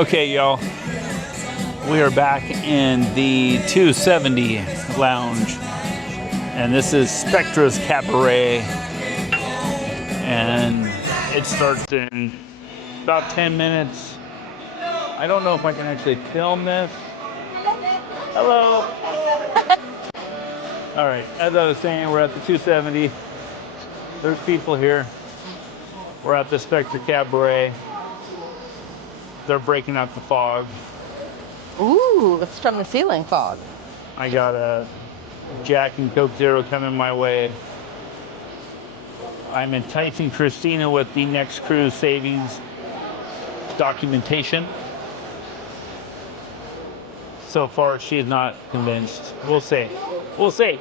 Okay, y'all. We are back in the 270 lounge. And this is Spectra's Cabaret. And it starts in about 10 minutes. I don't know if I can actually film this. Hello. All right, as I was saying, we're at the 270. There's people here. We're at the Spectra Cabaret. They're breaking up the fog. Ooh, it's from the ceiling fog. I got a Jack and Coke Zero coming my way. I'm enticing Christina with the next cruise savings documentation. So far, she's not convinced. We'll see. We'll see.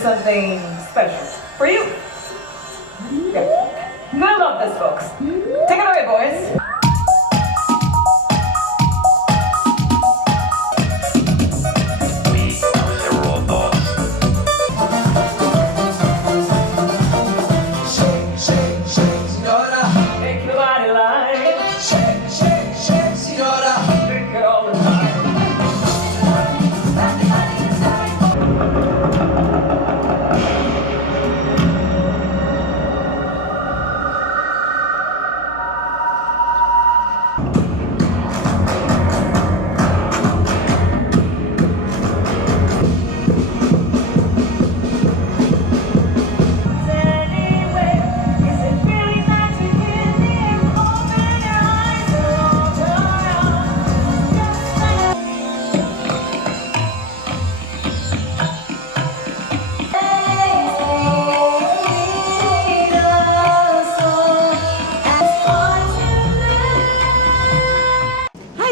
Something special for you. Yeah. I love this, folks. Take it away, boys.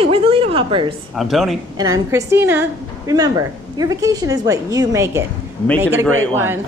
We're the Lido Hoppers. I'm Tony. And I'm Christina. Remember, your vacation is what you make it. Make it a great one.